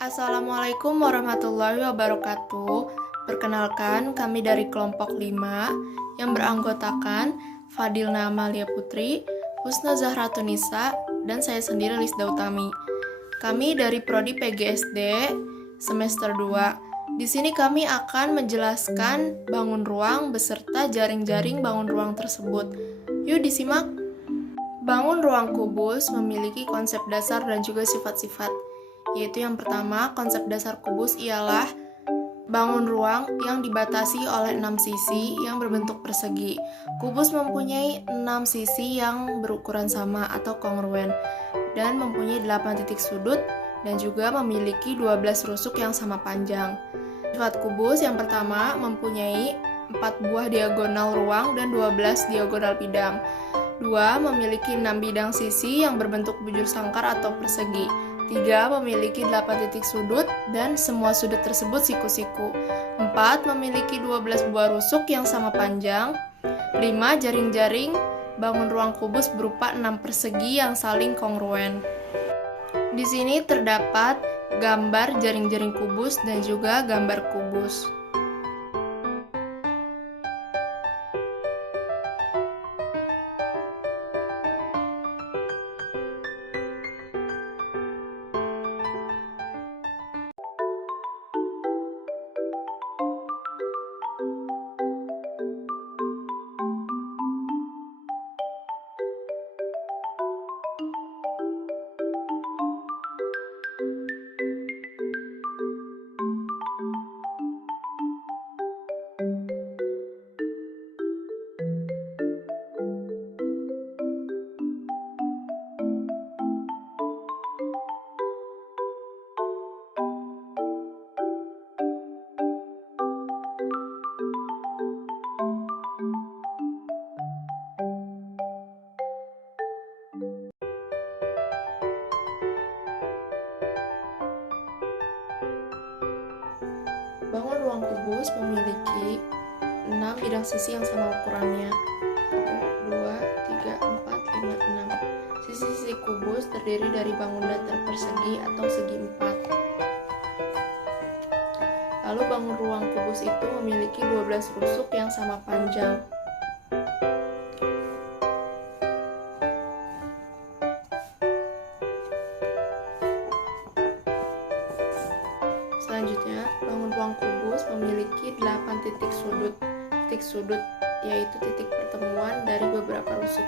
Assalamualaikum warahmatullahi wabarakatuh. Perkenalkan, kami dari kelompok 5 yang beranggotakan Fadilna Amalia Putri, Husna Zahratunisa, dan saya sendiri Lisda Utami. Kami dari Prodi PGSD semester 2. Di sini kami akan menjelaskan bangun ruang beserta jaring-jaring bangun ruang tersebut. Yuk disimak. Bangun ruang kubus memiliki konsep dasar dan juga sifat-sifat, yaitu yang pertama, konsep dasar kubus ialah bangun ruang yang dibatasi oleh 6 sisi yang berbentuk persegi. Kubus mempunyai 6 sisi yang berukuran sama atau kongruen dan mempunyai 8 titik sudut dan juga memiliki 12 rusuk yang sama panjang. Sifat kubus yang pertama mempunyai 4 buah diagonal ruang dan 12 diagonal bidang. 2. Memiliki 6 bidang sisi yang berbentuk bujur sangkar atau persegi. 3. Memiliki 8 titik sudut dan semua sudut tersebut siku-siku. 4. Memiliki 12 buah rusuk yang sama panjang. 5. Jaring-jaring bangun ruang kubus berupa 6 persegi yang saling kongruen. Di sini terdapat gambar jaring-jaring kubus dan juga gambar kubus. Bangun ruang kubus memiliki 6 bidang sisi yang sama ukurannya. 1, 2, 3, 4, 5, 6. Sisi-sisi kubus terdiri dari bangun datar persegi atau segi 4. Lalu bangun ruang kubus itu memiliki 12 rusuk yang sama panjang. Selanjutnya, bangun ruang kubus memiliki 8 titik sudut. Titik sudut yaitu titik pertemuan dari beberapa rusuk.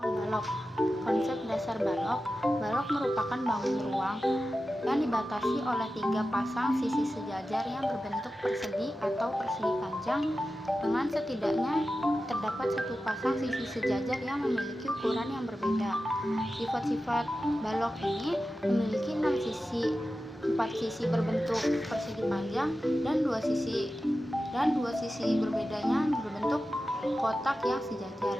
Balok. Konsep dasar balok. Balok merupakan bangun ruang yang dibatasi oleh 3 pasang sisi sejajar yang berbentuk persegi atau persegi panjang dengan setidaknya terdapat 1 pasang sisi sejajar yang memiliki ukuran yang berbeda. Sifat-sifat balok ini memiliki 6 sisi, 4 sisi berbentuk persegi panjang dan 2 sisi berbedanya berbentuk kotak yang sejajar.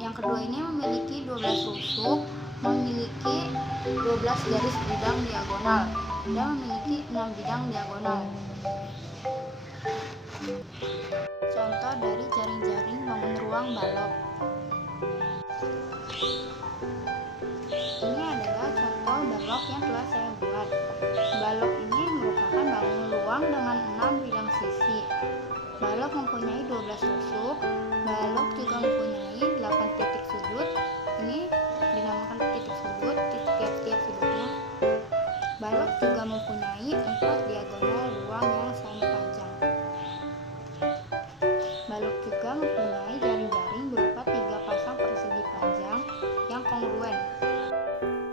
Yang kedua ini memiliki 12 rusuk, memiliki 12 garis bidang diagonal dan memiliki 6 bidang diagonal. Contoh dari jaring-jaring bangun ruang balok. Ini adalah contoh balok yang telah saya buat. Balok ini merupakan bangun ruang dengan 6 bidang sisi. Balok mempunyai 12 rusuk. Balok juga mempunyai 8 titik sudut. Ini dinamakan titik sudut, tiap-tiap sudutnya. Balok juga mempunyai 4 diagonal ruang yang sama panjang. Balok juga mempunyai jaring-jaring berupa 3 pasang persegi panjang yang kongruen.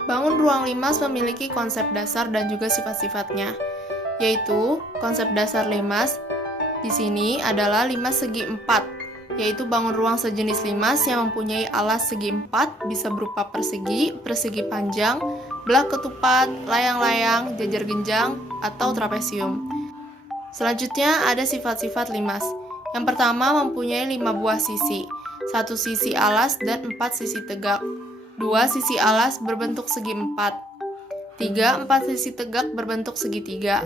Bangun ruang limas memiliki konsep dasar dan juga sifat-sifatnya, yaitu konsep dasar limas di sini adalah limas segi 4, yaitu bangun ruang sejenis limas yang mempunyai alas segi 4 bisa berupa persegi, persegi panjang, belah ketupat, layang-layang, jajar genjang, atau trapesium. Selanjutnya ada sifat-sifat limas. Yang pertama mempunyai 5 buah sisi, 1 sisi alas dan 4 sisi tegak. 2 sisi alas berbentuk segi 4. 3. 4 sisi tegak berbentuk segitiga.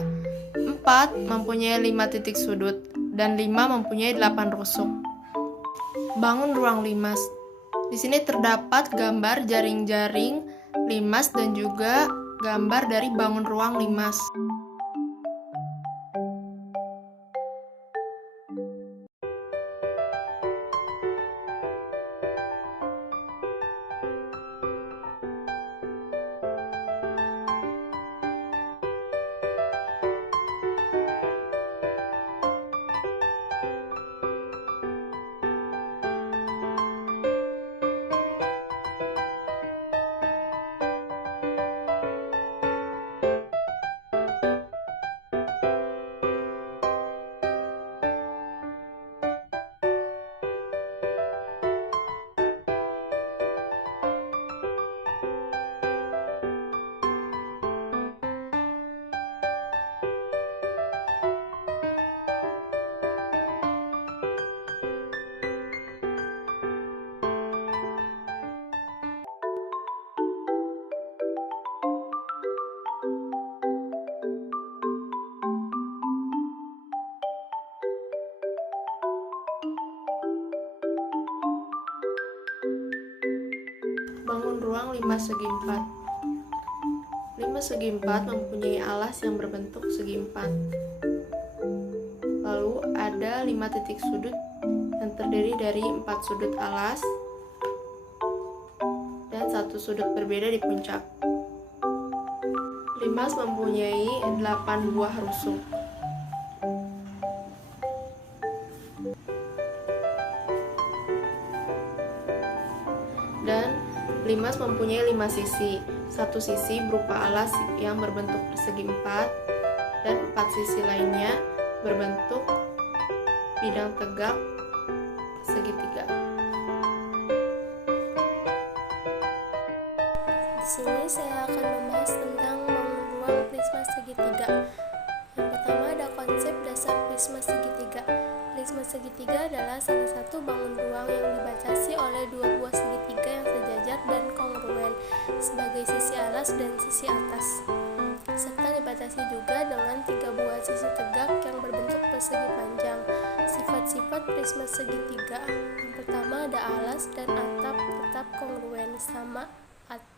4 mempunyai 5 titik sudut dan 5 mempunyai 8 rusuk. Bangun ruang limas. Di sini terdapat gambar jaring-jaring limas dan juga gambar dari bangun ruang limas. Bangun ruang limas segi 4. Limas segi 4 mempunyai alas yang berbentuk segi 4. Lalu ada 5 titik sudut yang terdiri dari 4 sudut alas dan 1 sudut berbeda di puncak. Limas mempunyai 8 buah rusuk. Dan limas mempunyai 5 sisi. Satu sisi berupa alas yang berbentuk persegi 4 dan 4 sisi lainnya berbentuk bidang tegak persegi 3. Di sini saya akan membahas tentang bangun ruang prisma segitiga. Yang pertama ada konsep dasar prisma segitiga. Prisma segitiga adalah salah satu bangun ruang yang dibatasi oleh dua buah segitiga yang sejajar dan kongruen sebagai sisi alas dan sisi atas, serta dibatasi juga dengan 3 buah sisi tegak yang berbentuk persegi panjang. Sifat-sifat prisma segitiga: yang pertama ada alas dan atap tetap kongruen sama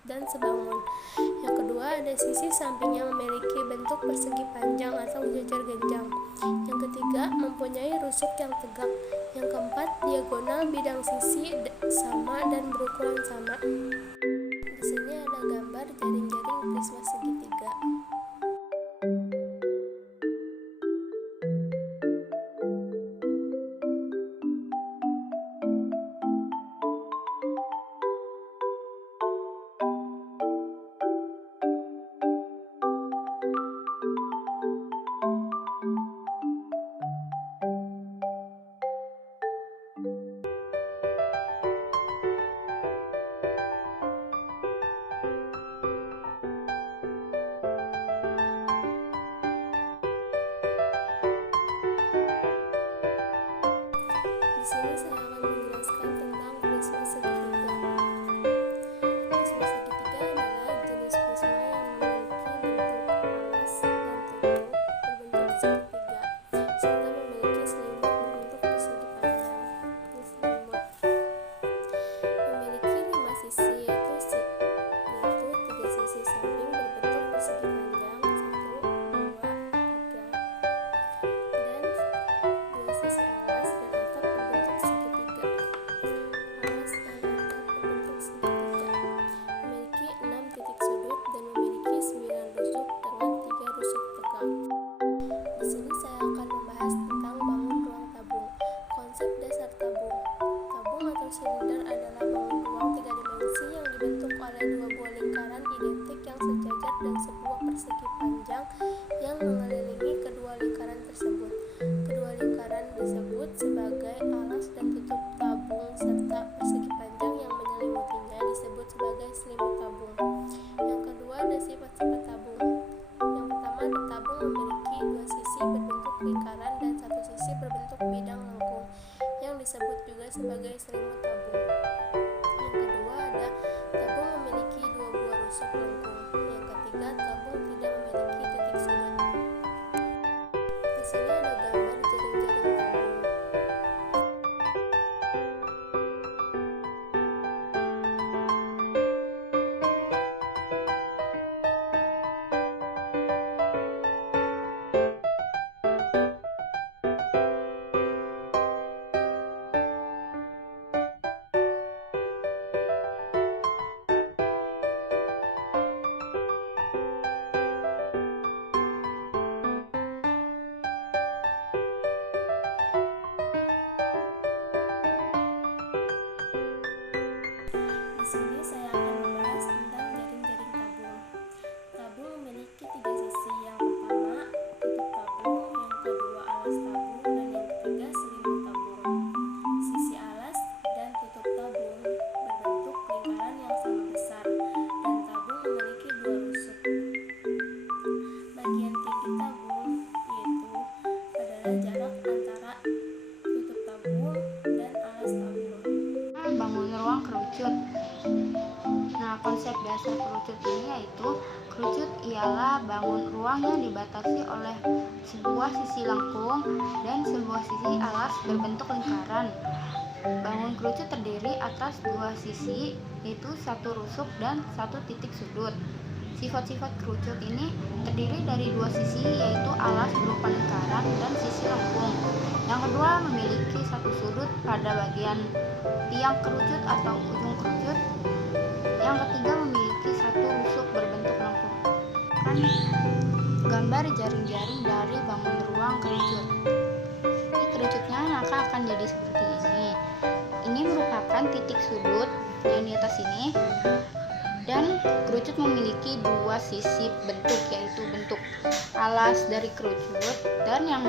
dan sebangun. Yang kedua ada sisi sampingnya memiliki bentuk persegi panjang atau jajar genjang. Yang ketiga mempunyai rusuk yang tegak. Yang keempat diagonal bidang sisi sama dan berukuran sama. Di sini ada gambar jaring-jaring prisma segitiga. Di sini saya akan menjelaskan tentang prisma segitiga. Prisma segitiga adalah jenis prisma yang memiliki bentuk alas dan tutup berbentuk segitiga, serta memiliki selimut berbentuk persegi panjang. Ini selimut memiliki 5 sisi, yaitu 3 sisi samping berbentuk persegi panjang 1, 2, 3, dan 2 sisi alas dan atap berbentuk segitiga. Alas dan atap berbentuk segitiga memiliki 6 titik sudut dan memiliki 9 rusuk dengan 3 rusuk tegak. Di sini saya akan membahas tentang bangun ruang tabung. Konsep dasar tabung. Tabung atau silinder adalah bangun ruang 3 dimensi yang dibentuk oleh 2 buah lingkaran identik yang sejajar dan sebuah persegi panjang yang mengelilingi kedua lingkaran tersebut. Kedua lingkaran disebut sebagai alas dan tutup tabung, serta persegi panjang yang menyelimutinya disebut sebagai selimut tabung. Yang kedua ada sifat-sifat tabung. Yang pertama, tabung memiliki 2 sisi berbentuk lingkaran dan 1 sisi berbentuk bidang lengkung yang disebut juga sebagai selimut tabung. Yang kedua ada tabung memiliki 2 buah rusuk lengkung. Yang ketiga, tabung tidak memiliki titik sudut. Di sini ada gambar jaring-jaring tabung. sini saya akan membahas tentang jaring-jaring tabung. Tabung memiliki tiga sisi. Yang pertama, tutup tabung, yang kedua alas tabung, dan yang ketiga selimut tabung. Sisi alas dan tutup tabung berbentuk lingkaran yang sama besar, dan tabung memiliki dua rusuk. Bagian tinggi tabung yaitu adalah jarak antara tutup tabung dan alas tabung. Bangun ruang kerucut. Nah, konsep dasar kerucut ini yaitu kerucut ialah bangun ruang yang dibatasi oleh sebuah sisi lengkung dan sebuah sisi alas berbentuk lingkaran. Bangun kerucut terdiri atas dua sisi, yaitu satu rusuk dan satu titik sudut. Sifat-sifat kerucut ini terdiri dari dua sisi, yaitu alas berupa lingkaran dan sisi lengkung. Yang kedua memiliki satu sudut pada bagian tiang kerucut atau ujung kerucut. Yang ketiga memiliki satu rusuk berbentuk lengkung. Gambar jaring-jaring dari bangun ruang kerucut. Ini kerucutnya maka akan jadi seperti ini. Ini merupakan titik sudut yang di atas ini, dan kerucut memiliki dua sisi bentuk, yaitu bentuk alas dari kerucut, dan yang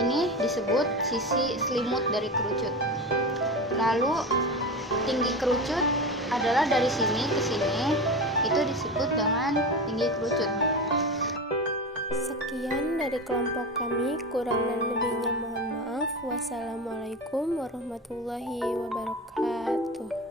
ini disebut sisi selimut dari kerucut. Lalu tinggi kerucut adalah dari sini ke sini, itu disebut dengan tinggi kerucut. Sekian dari kelompok kami, kurang dan lebihnya mohon maaf. Wassalamualaikum warahmatullahi wabarakatuh.